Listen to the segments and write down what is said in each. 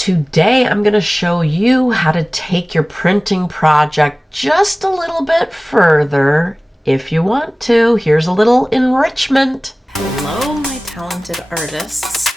Today I'm going to show you how to take your printing project just a little bit further if you want to. Here's a little enrichment. Hello, my talented artists.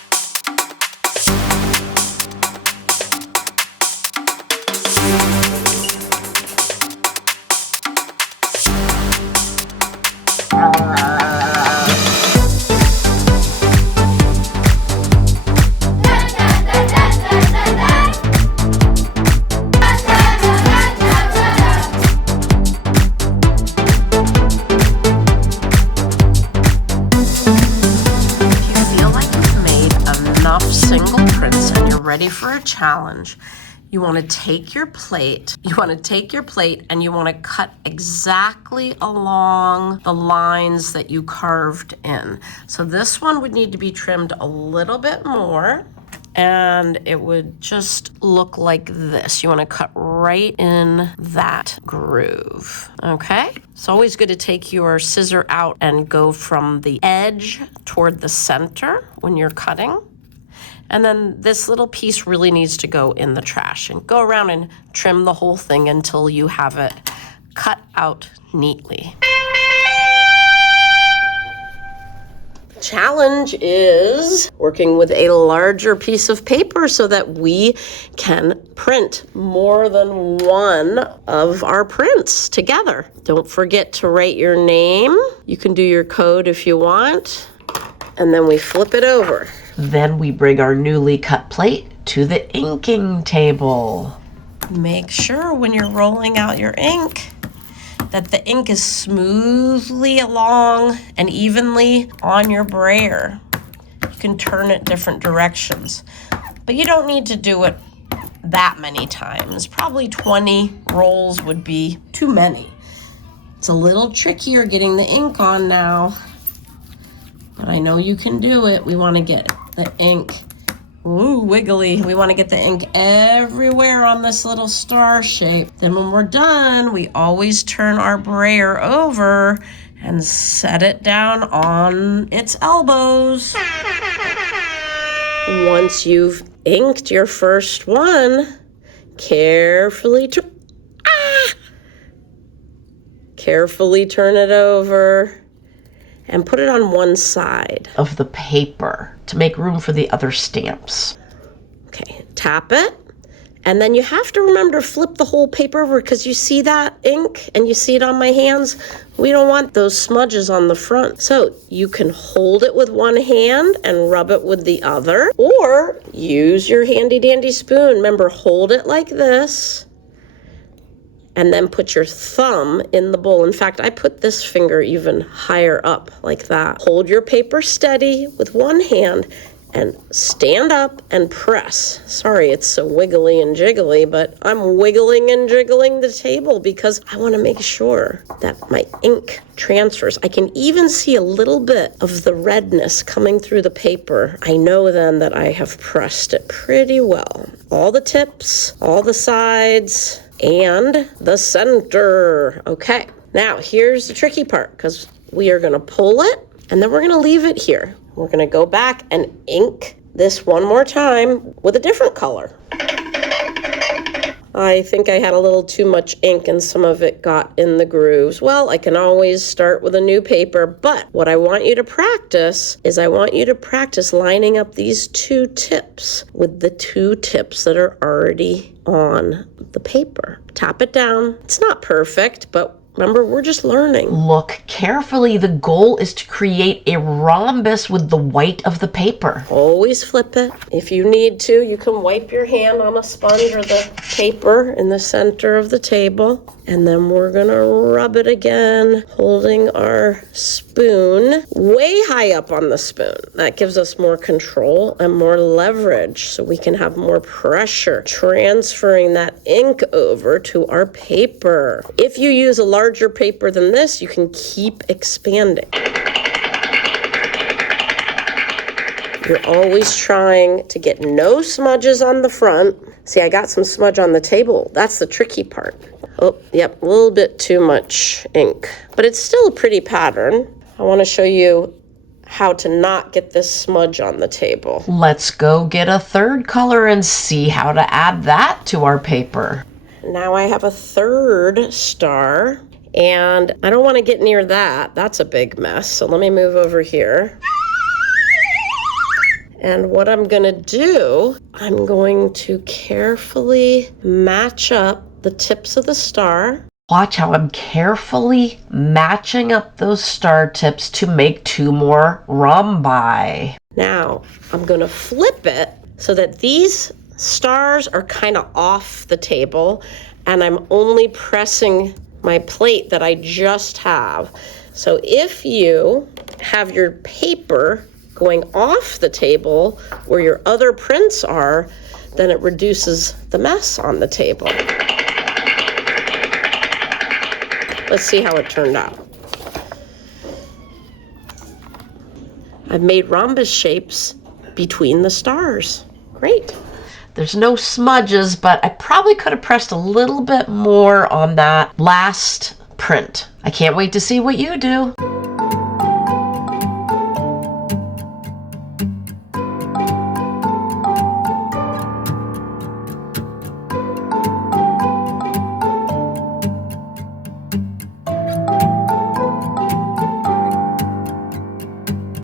Single prints and you're ready for a challenge, you want to take your plate, and you want to cut exactly along the lines that you carved in. So this one would need to be trimmed a little bit more, and it would just look like this. You want to cut right in that groove, okay? It's always good to take your scissor out and go from the edge toward the center when you're cutting. And then this little piece really needs to go in the trash, and go around and trim the whole thing until you have it cut out neatly. Challenge is working with a larger piece of paper so that we can print more than one of our prints together. Don't forget to write your name. You can do your code if you want. And then we flip it over. Then we bring our newly cut plate to the inking table. Make sure when you're rolling out your ink that the ink is smoothly along and evenly on your brayer. You can turn it different directions, but you don't need to do it that many times. Probably 20 rolls would be too many. It's a little trickier getting the ink on now, but I know you can do it. We want to get the ink, wiggly. We want to get the ink everywhere on this little star shape. Then when we're done, we always turn our brayer over and set it down on its elbows. Once you've inked your first one, carefully turn it over and put it on one side of the paper to make room for the other stamps. Okay, tap it. And then you have to remember to flip the whole paper over, because you see that ink and you see it on my hands. We don't want those smudges on the front. So you can hold it with one hand and rub it with the other, or use your handy dandy spoon. Remember, hold it like this, and then put your thumb in the bowl. In fact, I put this finger even higher up like that. Hold your paper steady with one hand and stand up and press. Sorry, it's so wiggly and jiggly, but I'm wiggling and jiggling the table because I want to make sure that my ink transfers. I can even see a little bit of the redness coming through the paper. I know then that I have pressed it pretty well. All the tips, all the sides, and the center. Okay, now here's the tricky part, because we are going to pull it and then we're going to leave it here. We're going to go back and ink this one more time with a different color. I think I had a little too much ink and some of it got in the grooves. Well, I can always start with a new paper, but what I want you to practice is lining up these two tips with the two tips that are already on the paper. Tap it down. It's not perfect, but remember, we're just learning. Look carefully. The goal is to create a rhombus with the white of the paper. Always flip it. If you need to, you can wipe your hand on a sponge or the paper in the center of the table. And then we're gonna rub it again, holding our spoon way high up on the spoon. That gives us more control and more leverage, so we can have more pressure transferring that ink over to our paper. If you use a larger paper than this, you can keep expanding. You're always trying to get no smudges on the front. See, I got some smudge on the table. That's the tricky part. Oh, yep, a little bit too much ink, but it's still a pretty pattern. I want to show you how to not get this smudge on the table. Let's go get a third color and see how to add that to our paper. Now I have a third star, and I don't want to get near that. That's a big mess. So let me move over here. And what I'm going to do, I'm going to carefully match up the tips of the star. Watch how I'm carefully matching up those star tips to make 2 more rhombi. Now, I'm going to flip it so that these stars are kind of off the table, and I'm only pressing my plate that I just have. So if you have your paper going off the table where your other prints are, then it reduces the mess on the table. Let's see how it turned out. I've made rhombus shapes between the stars. Great. There's no smudges, but I probably could have pressed a little bit more on that last print. I can't wait to see what you do.